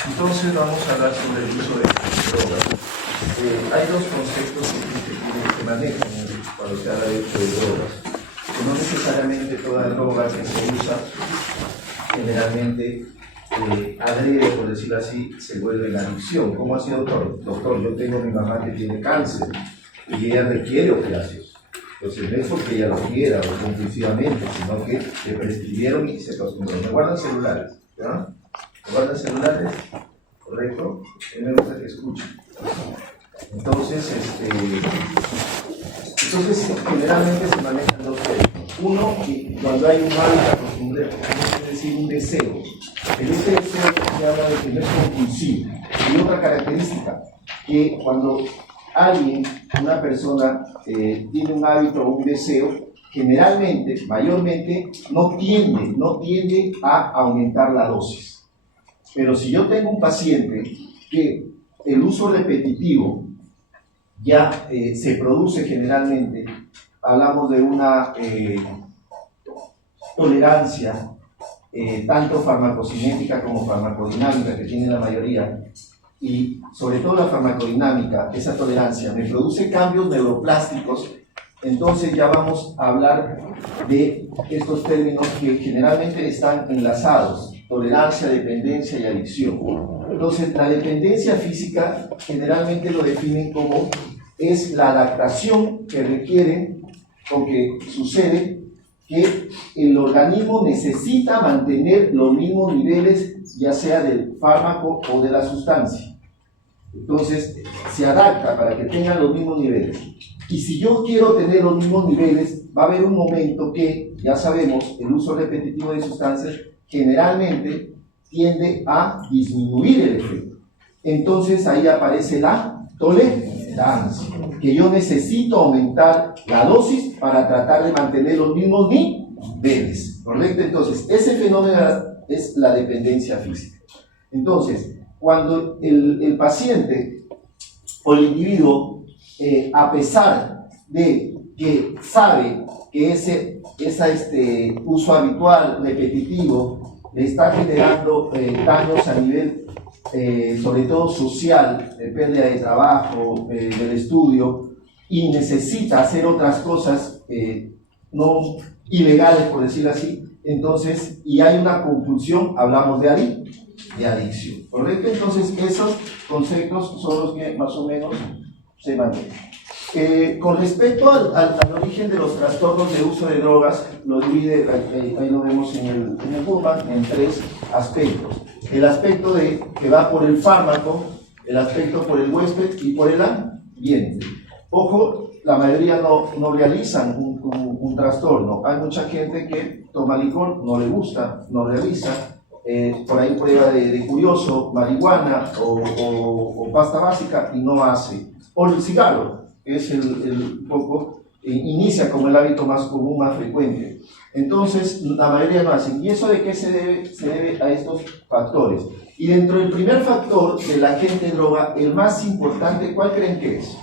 Entonces vamos a hablar sobre el uso de drogas. Hay dos conceptos que manejan cuando se habla de uso de drogas. Que no necesariamente toda droga que se usa generalmente adrede, por decirlo así, se vuelve en adicción. ¿Cómo así, doctor? Doctor, yo tengo a mi mamá que tiene cáncer y ella requiere opiáceos. Entonces no es porque ella lo quiera o compulsivamente, sino que le prescribieron y se acostumbró. Me guardan celulares, ¿verdad? Me guardan celulares, ¿correcto? A mí me gusta que escuchen. Entonces, generalmente se manejan dos términos. Uno, que cuando hay un hábito acostumbrado, es decir, un deseo. Pero este deseo se habla de que no es compulsivo. Y otra característica, que cuando alguien, una persona, tiene un hábito o un deseo, generalmente, mayormente, no tiende a aumentar la dosis. Pero si yo tengo un paciente que el uso repetitivo ya se produce generalmente, hablamos de una tolerancia, tanto farmacocinética como farmacodinámica que tiene la mayoría, y sobre todo la farmacodinámica, esa tolerancia, me produce cambios neuroplásticos, entonces ya vamos a hablar de estos términos que generalmente están enlazados: tolerancia, dependencia y adicción. Entonces, la dependencia física generalmente lo definen como es la adaptación que requiere o que sucede que el organismo necesita mantener los mismos niveles, ya sea del fármaco o de la sustancia. Entonces, se adapta para que tengan los mismos niveles. Y si yo quiero tener los mismos niveles, va a haber un momento que, ya sabemos, el uso repetitivo de sustancias generalmente tiende a disminuir el efecto. Entonces ahí aparece la tolerancia, que yo necesito aumentar la dosis para tratar de mantener los mismos niveles, ¿correcto? Entonces ese fenómeno es la dependencia física. Entonces, cuando el paciente o el individuo, a pesar de que sabe que ese uso habitual, repetitivo, le está generando daños a nivel, sobre todo social, de pérdida de trabajo, del estudio, y necesita hacer otras cosas no ilegales, por decirlo así, entonces, y hay una compulsión, hablamos de adicción, ¿correcto? Entonces, esos conceptos son los que más o menos se manejan. Con respecto al origen de los trastornos de uso de drogas, lo divide, ahí lo vemos en el Goodman, en tres aspectos. El aspecto que va por el fármaco, el aspecto por el huésped y por el ambiente. Ojo, la mayoría no realizan un trastorno. Hay mucha gente que toma licor, no le gusta, no realiza. Por ahí prueba de curioso, marihuana o pasta básica y no hace. O el cigarro, que es el poco, inicia como el hábito más común, más frecuente. Entonces, la mayoría no hacen. ¿Y eso de qué se debe? Se debe a estos factores. Y dentro del primer factor del agente droga, el más importante, ¿cuál creen que es?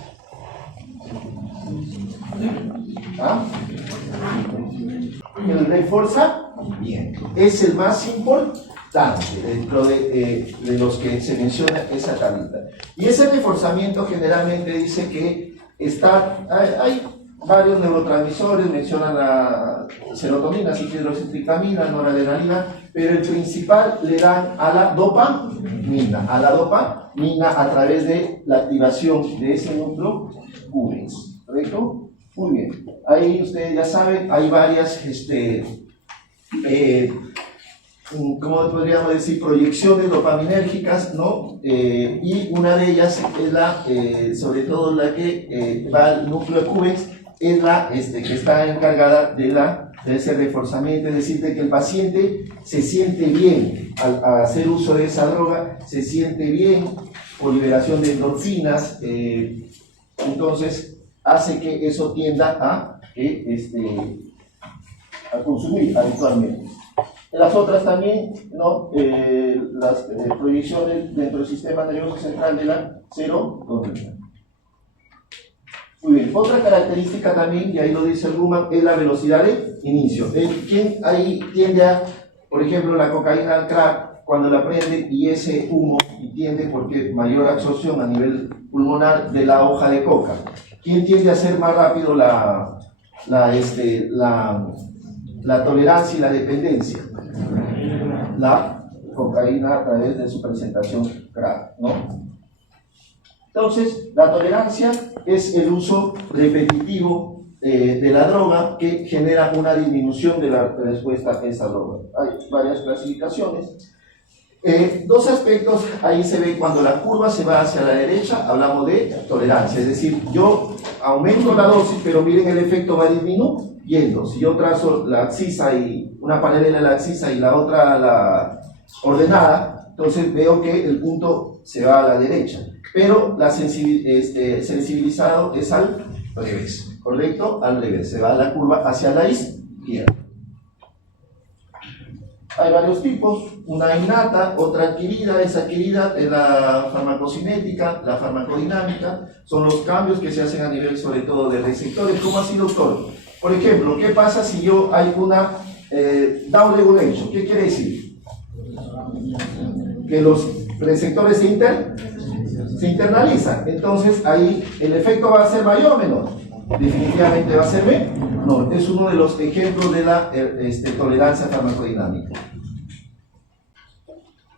¿Ah? El reforzamiento. Es el más importante dentro de los que se menciona esa tablita. Y ese reforzamiento generalmente dice que hay varios neurotransmisores, mencionan la serotonina, ciclohidroxitriptamina, noradrenalina, pero el principal le dan a la dopamina a través de la activación de ese núcleo Cummins, ¿correcto? Muy bien, ahí ustedes ya saben, hay varias ¿cómo podríamos decir? Proyecciones dopaminérgicas, ¿no? Y una de ellas es sobre todo la que va al núcleo Cummins, es la que está encargada de ese reforzamiento, es decir, de que el paciente se siente bien al hacer uso de esa droga, se siente bien por liberación de endorfinas, entonces hace que eso tienda a consumir habitualmente. Las otras también, ¿no? Las proyecciones dentro del sistema nervioso central de la serotonina. Muy bien, otra característica también, y ahí lo dice el Luhmann, es la velocidad de inicio. ¿Quién ahí tiende a, por ejemplo, la cocaína, al crack, cuando la prende y ese humo tiende porque mayor absorción a nivel pulmonar de la hoja de coca. ¿Quién tiende a hacer más rápido la tolerancia y la dependencia? La cocaína a través de su presentación crack, ¿no? Entonces, la tolerancia es el uso repetitivo de la droga que genera una disminución de la respuesta a esa droga. Hay varias clasificaciones. Dos aspectos, ahí se ve cuando la curva se va hacia la derecha, hablamos de tolerancia, es decir, yo aumento la dosis, pero miren el efecto va disminuyendo. Si yo trazo la abscisa y una paralela a la abscisa y la otra a la ordenada, entonces veo que el punto se va a la derecha, pero la sensibilizado es al revés, ¿correcto? Al revés, se va la curva hacia la izquierda. Hay varios tipos, una innata, otra adquirida. Esa adquirida es la farmacocinética, la farmacodinámica, son los cambios que se hacen a nivel sobre todo de receptores. ¿Cómo así, doctor? Por ejemplo, ¿qué pasa si yo hay una down regulation? ¿Qué quiere decir? Que los receptores se internalizan, entonces ahí el efecto va a ser mayor o menor. Definitivamente va a ser menor. Es uno de los ejemplos de la tolerancia farmacodinámica.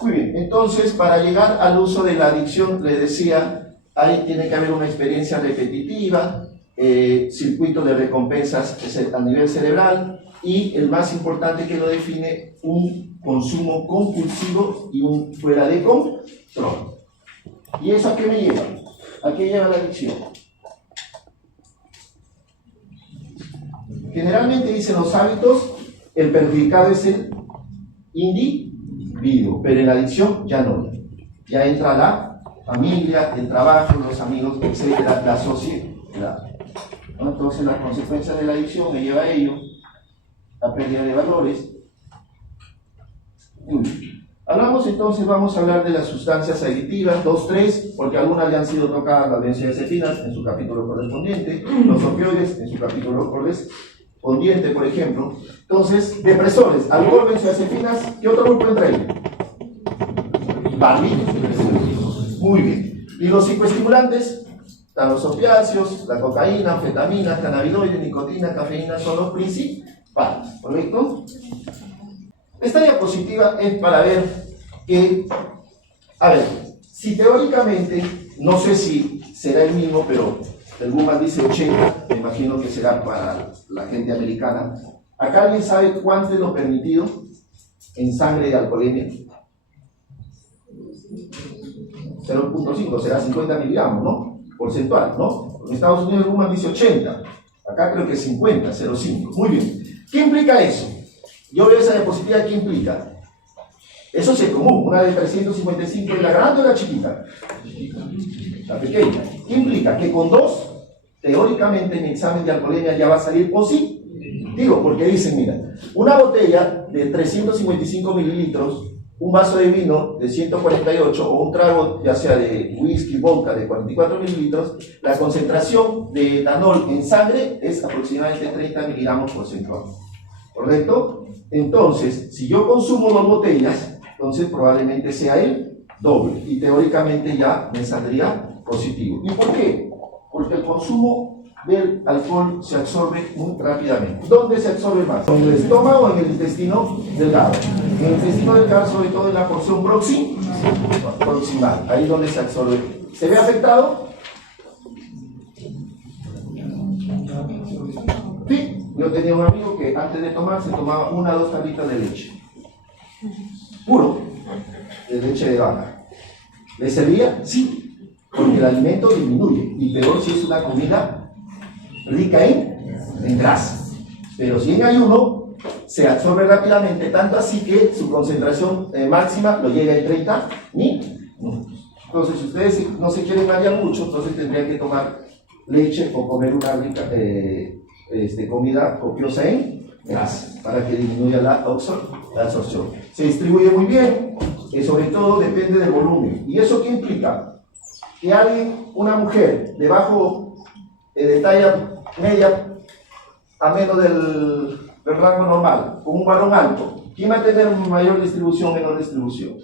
Muy bien, entonces para llegar al uso de la adicción, le decía, ahí tiene que haber una experiencia repetitiva, circuito de recompensas a nivel cerebral y el más importante que lo define, un consumo compulsivo y un fuera de control. ¿Y eso a qué me lleva? ¿A qué lleva la adicción? Generalmente dicen los hábitos, el perjudicado es el individuo, pero en la adicción ya no. Ya entra la familia, el trabajo, los amigos, etcétera, la sociedad. ¿No? Entonces las consecuencias de la adicción me lleva a ello, la pérdida de valores. Hablamos entonces, vamos a hablar de las sustancias adictivas, 2, 3, porque algunas ya han sido tocadas, las benzodiazepinas en su capítulo correspondiente, los opioides en su capítulo correspondiente, por ejemplo. Entonces, depresores, alcohol, benzodiazepinas, ¿qué otro grupo entra ahí? Barbitos. Muy bien. Y los psicoestimulantes, están los opiáceos, la cocaína, anfetamina, cannabinoides, nicotina, cafeína, son los principales, ¿correcto? Esta diapositiva es para ver que, a ver, si teóricamente, no sé si será el mismo, pero el Buman dice 80, me imagino que será para la gente americana. ¿Acá alguien sabe cuánto es lo permitido en sangre de alcoholemia? 0.5, será 50 miligramos, ¿no? Porcentual, ¿no? En Estados Unidos el Buman dice 80, acá creo que 50, 0.5. Muy bien. ¿Qué implica eso? Yo veo esa diapositiva, ¿qué implica? Eso es común, una de 355, ¿es la grande o la chiquita? La pequeña. ¿Qué implica? Que con 2, teóricamente en examen de alcoholemia ya va a salir positivo, porque dicen, mira, una botella de 355 mililitros, un vaso de vino de 148 o un trago ya sea de whisky, vodka de 44 mililitros, la concentración de etanol en sangre es aproximadamente 30 miligramos porcentual. ¿Correcto? Entonces, si yo consumo 2 botellas, entonces probablemente sea el doble y teóricamente ya me saldría positivo. ¿Y por qué? Porque el consumo del alcohol se absorbe muy rápidamente. ¿Dónde se absorbe más? ¿En el estómago o en el intestino delgado? En el intestino delgado, sobre todo en la porción proximal, ahí donde se absorbe. ¿Se ve afectado? Sí. Yo tenía un amigo que antes de tomar se tomaba 1 o 2 tablitas de leche. Puro, de leche de vaca. ¿Le servía? Sí, porque el alimento disminuye. Y peor si es una comida rica en grasa. Pero si en ayuno se absorbe rápidamente, tanto así que su concentración máxima lo llega en 30 minutos. Entonces, si ustedes no se quieren variar mucho, entonces tendrían que tomar leche o comer una rica comida copiosa en grasa para que disminuya la absorción. Se distribuye muy bien, sobre todo depende del volumen. ¿Y eso qué implica? Que alguien, una mujer de talla media a menos del rango normal, con un varón alto, ¿Quién va a tener mayor distribución, menor distribución?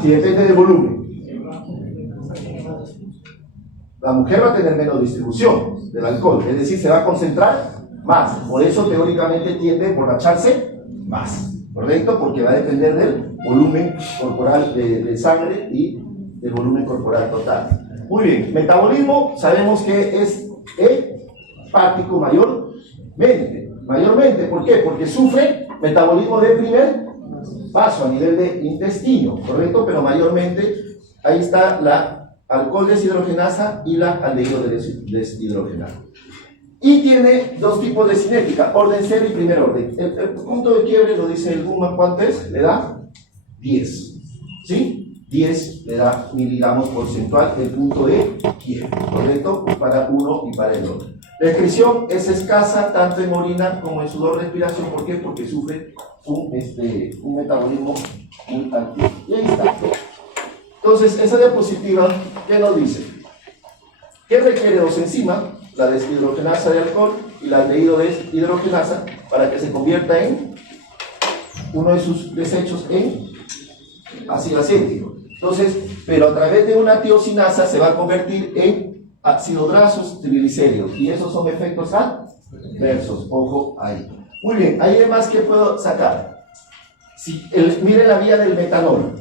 Si depende del volumen. La mujer va a tener menos distribución del alcohol, es decir, se va a concentrar más. Por eso teóricamente tiende a emborracharse más, ¿correcto? Porque va a depender del volumen corporal de sangre y del volumen corporal total. Muy bien, metabolismo sabemos que es hepático mayormente. ¿Por qué? Porque sufre metabolismo de primer paso a nivel de intestino, ¿correcto? Pero mayormente ahí está la alcohol deshidrogenasa y la aldehído deshidrogenasa. Y tiene dos tipos de cinética, orden 0 y primer orden. El punto de quiebre, lo dice el Buhmann, ¿cuánto es? Le da 10. ¿Sí? 10 le da miligramos porcentual el punto de quiebre, ¿correcto? Para uno y para el otro. La excreción es escasa tanto en orina como en sudor, respiración. ¿Por qué? Porque sufre un metabolismo muy alto. Y ahí está. Entonces, esa diapositiva, ¿qué nos dice? ¿Qué requiere dos enzimas? La deshidrogenasa de alcohol y la aldehído deshidrogenasa para que se convierta en uno de sus desechos en ácido acético. Entonces, pero a través de una tiosinasa se va a convertir en ácidos grasos triglicéridos y esos son efectos adversos. Ojo ahí. Muy bien, ahí además, ¿qué puedo sacar? Mire la vía del metanol.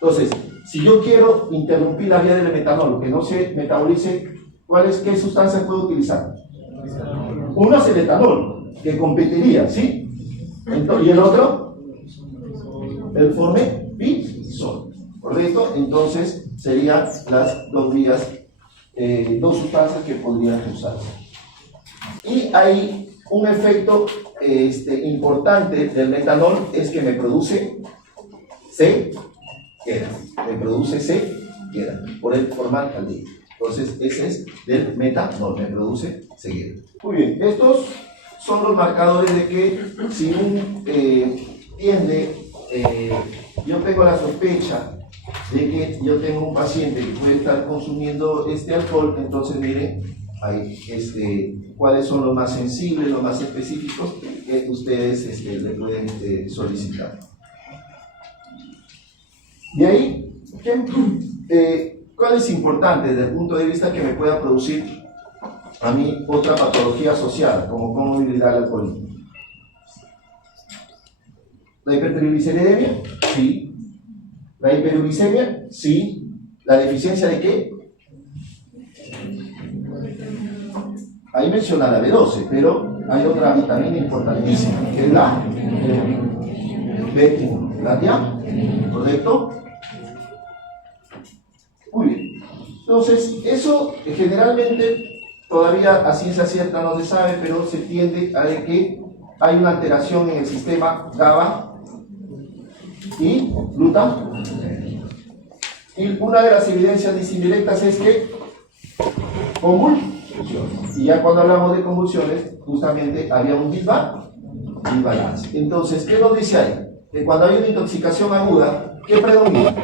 Entonces, si yo quiero interrumpir la vía del metanol, que no se metabolice, ¿qué sustancias puedo utilizar? Uno es el etanol, que competiría, ¿sí? Entonces, ¿y el otro? El formepizol, ¿correcto? Entonces, serían las dos vías, dos sustancias que podrían usarse. Y hay un efecto importante del metanol, es que me produce queda por el formaldehído. Entonces, ese es del metanol, me produce ceguera. Muy bien, estos son los marcadores de que si yo tengo la sospecha de que yo tengo un paciente que puede estar consumiendo este alcohol, entonces miren, ahí, cuáles son los más sensibles, los más específicos que ustedes le pueden solicitar. De ahí, ¿cuál es importante desde el punto de vista que me pueda producir a mí otra patología asociada, como comorbilidad al alcoholismo? ¿La hipertrigliceridemia? Sí. ¿La hiperuricemia? Sí. ¿La deficiencia de qué? Ahí menciona la B12, pero hay otra vitamina importantísima, que es la B1. ¿La tía? ¿Correcto? Muy bien. Entonces, eso generalmente todavía a ciencia cierta no se sabe, pero se tiende a de que hay una alteración en el sistema GABA y glutamina. Y una de las evidencias indirectas es que convulsiones. Y ya cuando hablamos de convulsiones, justamente había un desbalance. Entonces, ¿qué nos dice ahí? Que cuando hay una intoxicación aguda, ¿qué predomina?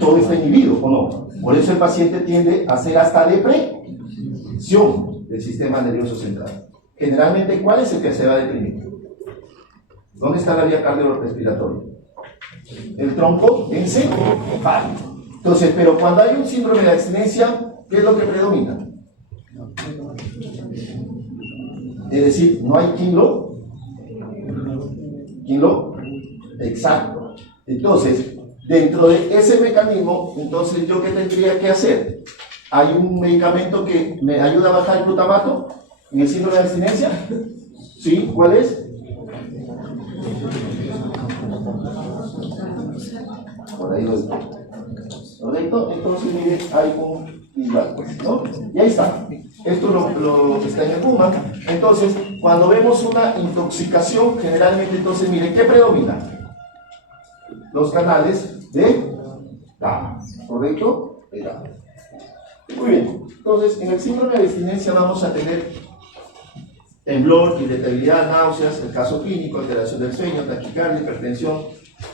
Todo está inhibido, ¿o no? Por eso el paciente tiende a hacer hasta depresión del sistema nervioso central. Generalmente, ¿cuál es el que se va a deprimir? ¿Dónde está la vía cardiorrespiratoria? El tronco encefálico. Entonces, pero cuando hay un síndrome de abstinencia, ¿qué es lo que predomina? Es decir, no hay quinlo, exacto. Entonces, dentro de ese mecanismo, entonces, ¿yo qué tendría que hacer? ¿Hay un medicamento que me ayuda a bajar el glutamato en el síndrome de abstinencia? ¿Sí? ¿Cuál es? Por ahí lo digo. ¿Correcto? Entonces, mire, hay un igual, ¿no? Y ahí está. Esto lo está en el Buhmann. Entonces, cuando vemos una intoxicación, generalmente, entonces, mire, ¿qué predomina? Los canales de GABA, ¿correcto? De GABA. Muy bien. Entonces, en el síndrome de abstinencia vamos a tener temblor, irritabilidad, náuseas, el caso clínico, alteración del sueño, taquicardia, hipertensión,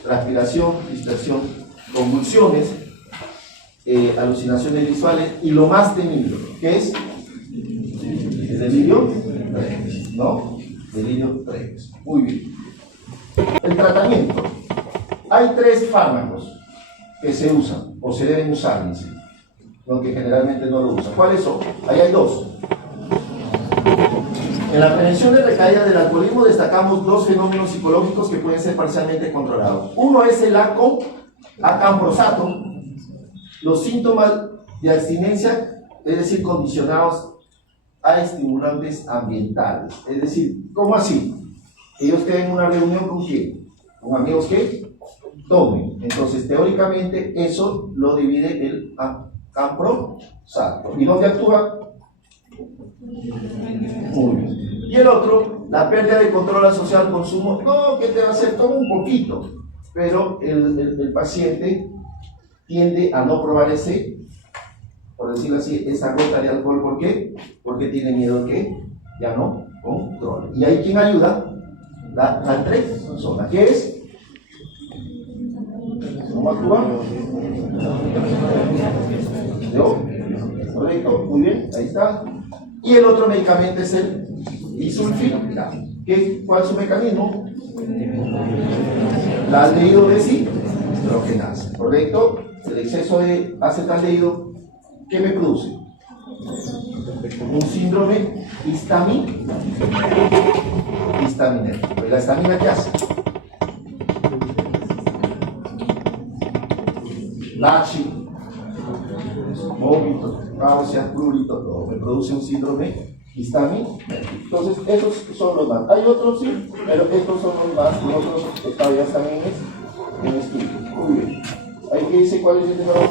transpiración, dispersión, convulsiones, alucinaciones visuales y lo más temible, que es Es delirio tremens, ¿no? Delirio tremens. Muy bien. El tratamiento. Hay 3 fármacos que se usan, o se deben usar, dice, aunque generalmente no lo usan. ¿Cuáles son? Ahí hay 2. En la prevención de recaída del alcoholismo destacamos 2 fenómenos psicológicos que pueden ser parcialmente controlados. Uno es el acamprosato, los síntomas de abstinencia, es decir, condicionados a estimulantes ambientales. Es decir, ¿cómo así? Ellos tienen una reunión con quién, con amigos que tomen. Entonces, teóricamente, eso lo divide el acamprosato. ¿Y dónde actúa? Muy bien. Y el otro, la pérdida de control asociado al consumo. No, ¿qué te va a hacer? Toma un poquito. Pero el paciente tiende a no probar ese, por decirlo así, esa gota de alcohol. ¿Por qué? Porque tiene miedo que ya no controle. ¿Y ahí quién ayuda? La naltrexona. ¿Qué es? ¿Cómo actúa? ¿Yo? Correcto, muy bien, ahí está. Y el otro medicamento es el disulfiram. ¿Cuál es su mecanismo? La aldehído deshidrogenasa, ¿correcto? El exceso de acetaldehído, ¿qué me produce? Un síndrome histaminérgico. Pues la histamina, ¿qué hace? Lachi, vómito, náuseas, prurito, todo me produce un síndrome histamínico. Entonces, esos son los más. Hay otros, sí, pero estos son los más. Y otros todavía también es en estudio. Muy bien. ¿Ahí que dice cuál es el número de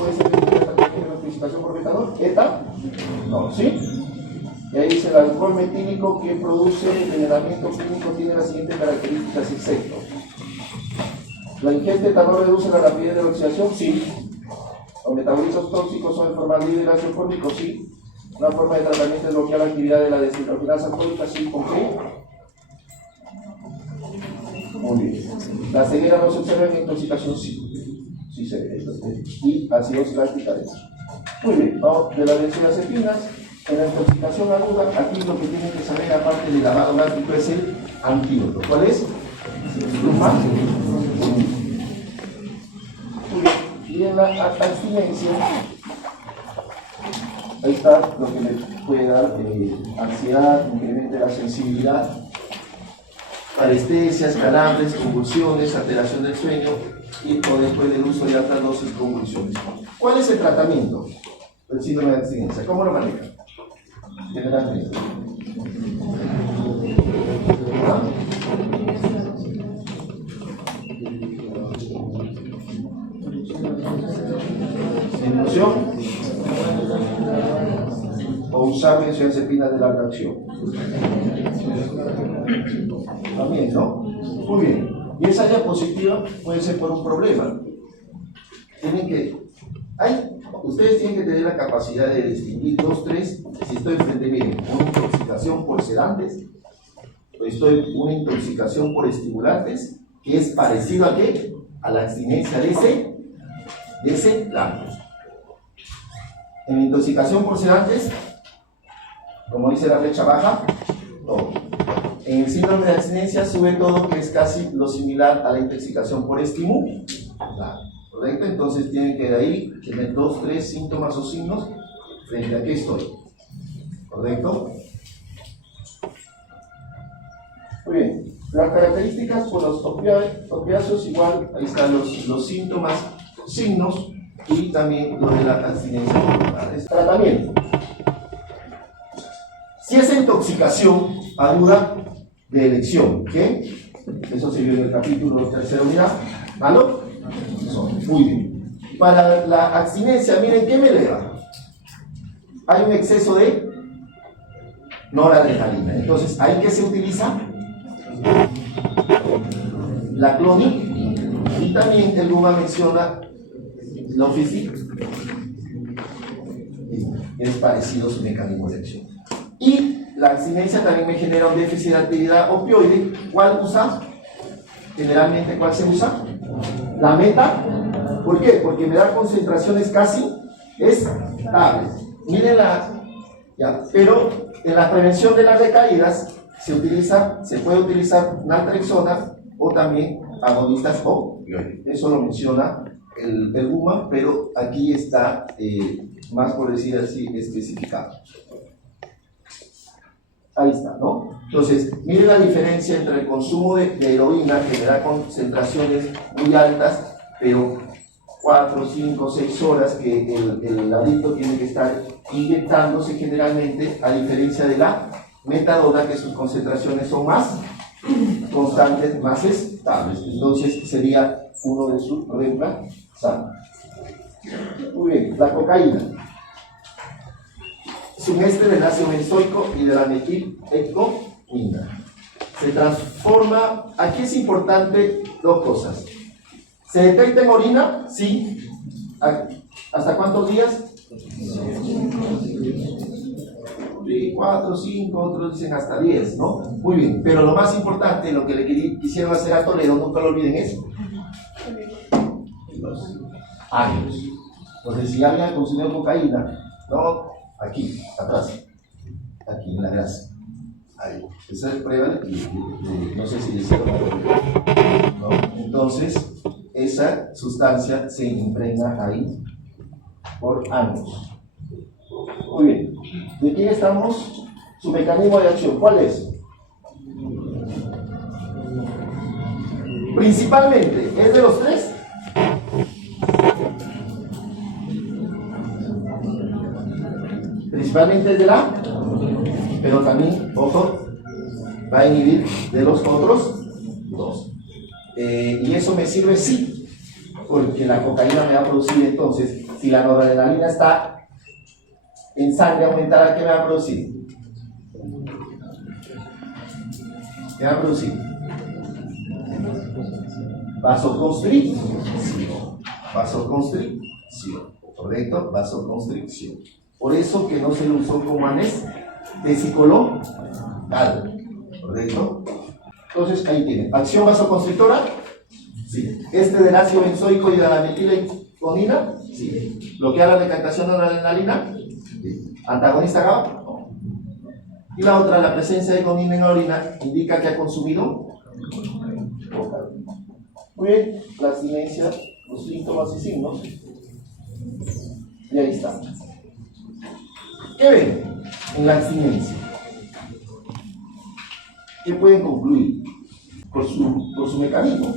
notificación por metanol? ¿ETA? No, ¿sí? Y ahí dice el alcohol metílico que produce envenenamiento clínico tiene las siguientes características, excepto. ¿La ingesta de etanol reduce la rapidez de la oxidación? Sí. ¿Los metabolitos tóxicos son el formaldehído y el ácido fórmico? Sí. ¿Una forma de tratamiento es bloquear la actividad de la deshidrogenasa alcohólica? Sí. ¿Con qué? Muy bien. ¿La ceguera no se observa en intoxicación? Sí. Sí se ve. Y acidosis láctica de hecho. Muy bien. Vamos de las benzodiazepinas. En la intoxicación aguda, aquí lo que tienen que saber, aparte del lavado gástrico, es el antídoto. ¿Cuál es? Y en la abstinencia, ahí está lo que le puede dar ansiedad, incremento de la sensibilidad, parestesias, calambres, convulsiones, alteración del sueño y o después del uso de altas dosis, convulsiones. ¿Cuál es el tratamiento del síndrome de abstinencia? ¿Cómo lo manejan? Generalmente. ¿Ah? Inducción o usar benzodiazepinas de larga acción. También, ¿no? Muy bien. Y esa diapositiva puede ser por un problema. Tienen que. Ustedes tienen que tener la capacidad de distinguir 2, 3. Si estoy frente, miren, una intoxicación por sedantes, o estoy una intoxicación por estimulantes, que es parecido a qué? A la abstinencia de ese plan. En intoxicación por sedantes, como dice la flecha baja, todo. En el síndrome de abstinencia sube todo, que es casi lo similar a la intoxicación por estímulo. ¿Correcto? Entonces tienen que de ahí tener 2, 3 síntomas o signos frente a qué estoy. ¿Correcto? Muy bien. Las características por los opiáceos, igual, ahí están los síntomas, signos y también lo de la abstinencia. Tratamiento. Si es intoxicación aguda de elección, ¿qué? Eso se vio en el capítulo 3 unidad. ¿Vale? Muy bien. Para la abstinencia, miren, ¿qué me eleva? Hay un exceso de noradrenalina. Entonces, ¿ahí qué se utiliza? La clonidina. Y también el Luma menciona Lofisic. Es parecido su mecanismo de acción. Y la abstinencia también me genera un déficit de actividad opioide. ¿Cuál usa? Generalmente, ¿cuál se usa? La meta. ¿Por qué? Porque me da concentraciones casi estables. Miren la. Ya, pero En la prevención de las recaídas se puede utilizar naltrexona o también agonistas opioides. Eso lo menciona el UMA, pero aquí está más, por decir así, especificado. Ahí está, ¿no? Entonces, miren la diferencia entre el consumo de heroína, que me da concentraciones muy altas, pero 4, 5, 6 horas que el adicto tiene que estar inyectándose generalmente, a diferencia de la metadona, que sus concentraciones son más constantes, más estables. Entonces, sería uno de sus reemplazantes. Muy bien, la cocaína. Es un éster del ácido benzoico y de la metilhexamina. Se transforma, aquí es importante dos cosas. ¿Se detecta en orina? Sí. ¿Hasta cuántos días? 4, 5, otros dicen hasta 10, ¿no? Muy bien, pero lo más importante, lo que le quisieron hacer a Toledo, nunca lo olviden eso. Los años. Entonces, si alguien ha consumido cocaína, no, aquí, atrás, aquí en la grasa. Ahí. Esa es prueba no sé si decirlo, ¿no? Entonces, esa sustancia se impregna ahí por años. Muy bien. ¿De quién estamos? Su mecanismo de acción, ¿cuál es? Principalmente, ¿es de los tres? Principalmente es de la, pero también, ojo, va a inhibir de los otros dos. Y eso me sirve sí, porque la cocaína me va a producir entonces, si la noradrenalina está en sangre aumentada, ¿qué me va a producir? ¿Qué va a producir? Vasoconstricción. Vasoconstricción. ¿Correcto? Vasoconstricción. Por eso que no se lo usó como anestésico local. ¿Correcto? Entonces ahí tienen. Acción vasoconstrictora. Sí. Del ácido benzoico y de la metilhexamina. Sí. Bloquea la recaptación de la adrenalina. Sí. Antagonista GABA. No. Y la otra, la presencia de gonina en la orina, indica que ha consumido cocaína. Muy bien, la abstinencia, los síntomas y signos. Y ahí está. ¿Qué ven en la abstinencia? ¿Qué pueden concluir? Por su mecanismo,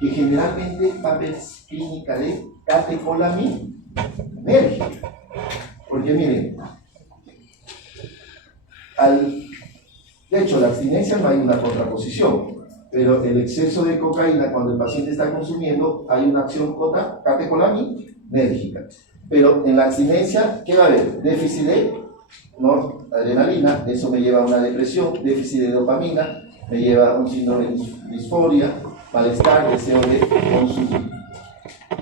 que generalmente va a haber clínica de catecolaminergia. Porque miren, de hecho, la abstinencia no hay una contraposición, pero el exceso de cocaína, cuando el paciente está consumiendo, hay una acción catecolinérgica. Pero en la abstinencia, ¿qué va a haber? Déficit de noradrenalina, eso me lleva a una depresión, déficit de dopamina, me lleva a un síndrome de disforia, malestar, deseo de consumir.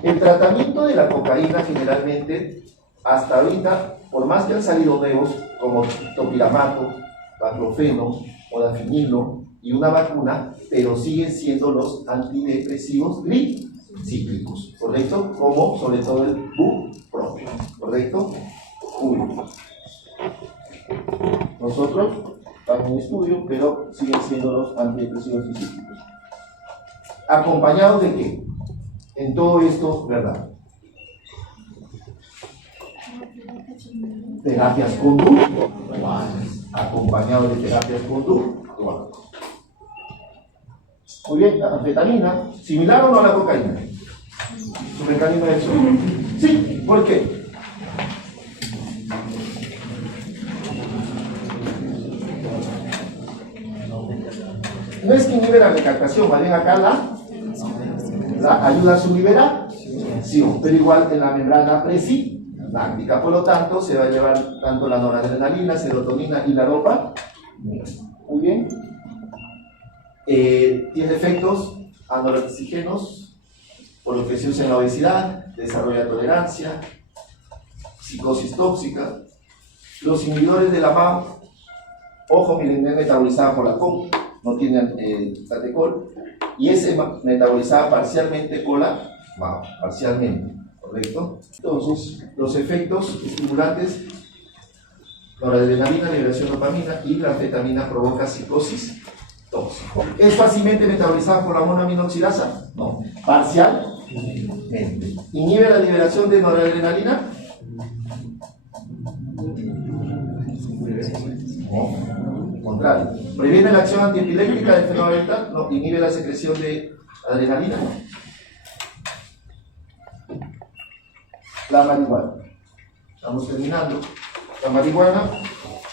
El tratamiento de la cocaína generalmente, hasta ahorita, por más que han salido nuevos, como topiramato, baclofeno, modafinilo y una vacuna, pero siguen siendo los antidepresivos cíclicos, ¿correcto? Como sobre todo el bupropión, ¿correcto? Muy bien. Nosotros estamos en estudio, pero siguen siendo los antidepresivos cíclicos. ¿Acompañados de qué? En todo esto, ¿verdad? Terapias conductuales, acompañado de terapias conductuales. Muy bien, la anfetamina, ¿similar o no a la cocaína? Su mecanismo de acción. Sí, ¿por qué? No es que inhibe la recaptación, más bien acá la ayuda a su liberación, pero igual en la membrana presináptica. Por lo tanto, se va a llevar tanto la noradrenalina, serotonina y la dopamina. Muy bien. Tiene efectos anorectigénicos, por lo que se usa en la obesidad, desarrolla tolerancia, psicosis tóxica. Los inhibidores de la MAO, ojo, miren, es metabolizada por la COM, no tienen catecol, y es metabolizada parcialmente por la MAO, parcialmente, ¿correcto? Entonces, los efectos estimulantes noradrenalina, liberación de dopamina, y la anfetamina provoca psicosis tóxica. ¿Es fácilmente metabolizada por la monoaminoxidasa? No. Parcialmente. ¿Inhibe la liberación de noradrenalina? No. Contrario. ¿Previene la acción antiepiléptica del fenobarbital? No. ¿Inhibe la secreción de adrenalina? No. La marihuana. Estamos terminando. La marihuana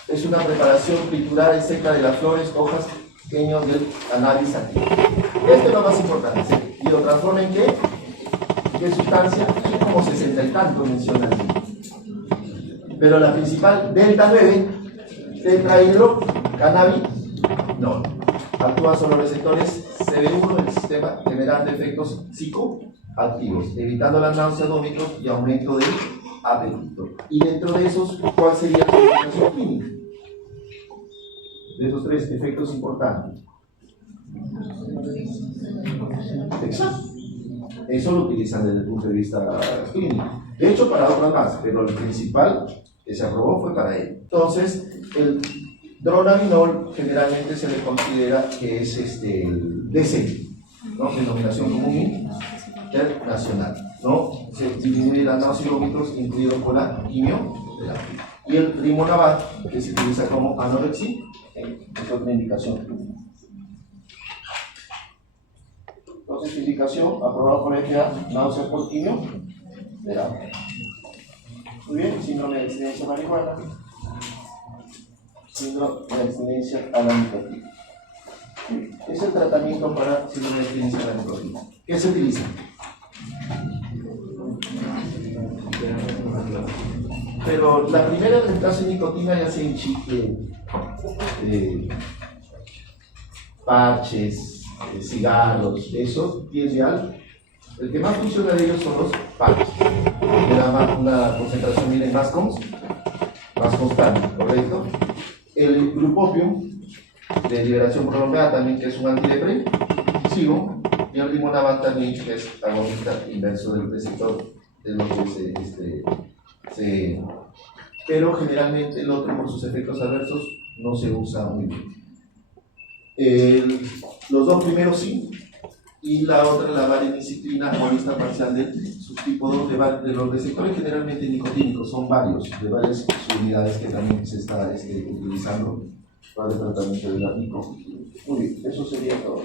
es una preparación triturada y seca de las flores, hojas, pequeños del cannabis sativa. Esto es lo más importante. ¿Y lo transforma en qué? ¿Qué sustancia? Como 60 y tanto menciona aquí. Pero la principal, delta 9, tetrahidrocannabinol. Actúa sobre los receptores CB1 del sistema, generando efectos psicoactivos, evitando la náusea, vómitos y aumento del apetito. Y dentro de esos, ¿cuál sería la aplicación clínica? De esos tres efectos importantes. Exacto. Eso lo utilizan desde el punto de vista clínico. De hecho, para otras más, pero el principal que se aprobó fue para él. Entonces, el dronabinol generalmente se le considera que es el DC, ¿no? Denominación común internacional, ¿no? Se disminuye la náusea y vómitos, incluido con la quimioterapia. Y el rimonabant, que se utiliza como anorexia, es otra indicación. Entonces, indicación aprobada por FDA, náusea por quimioterapia. Muy bien, síndrome de abstinencia a marihuana, síndrome de abstinencia a la nicotina. Es el tratamiento para síndrome de abstinencia a la nicotina. ¿Qué se utiliza? Pero la primera reemplazo de nicotina ya sea en chicle, parches, cigarros, eso tiende al. El que más funciona de ellos son los parches, que da una concentración más constante, ¿correcto? El grupopium de liberación prolongada también, que es un antidepresivo, y el rimonabant también, que es agonista inverso del receptor de lo que pero generalmente el otro, por sus efectos adversos, no se usa muy bien. Los dos primeros sí, y la otra, la vareniciclina, agonista parcial del subtipo 2 de los receptores generalmente nicotínicos, son varios, de varias unidades que también se está utilizando para el tratamiento de la nicotina. Muy bien, eso sería todo.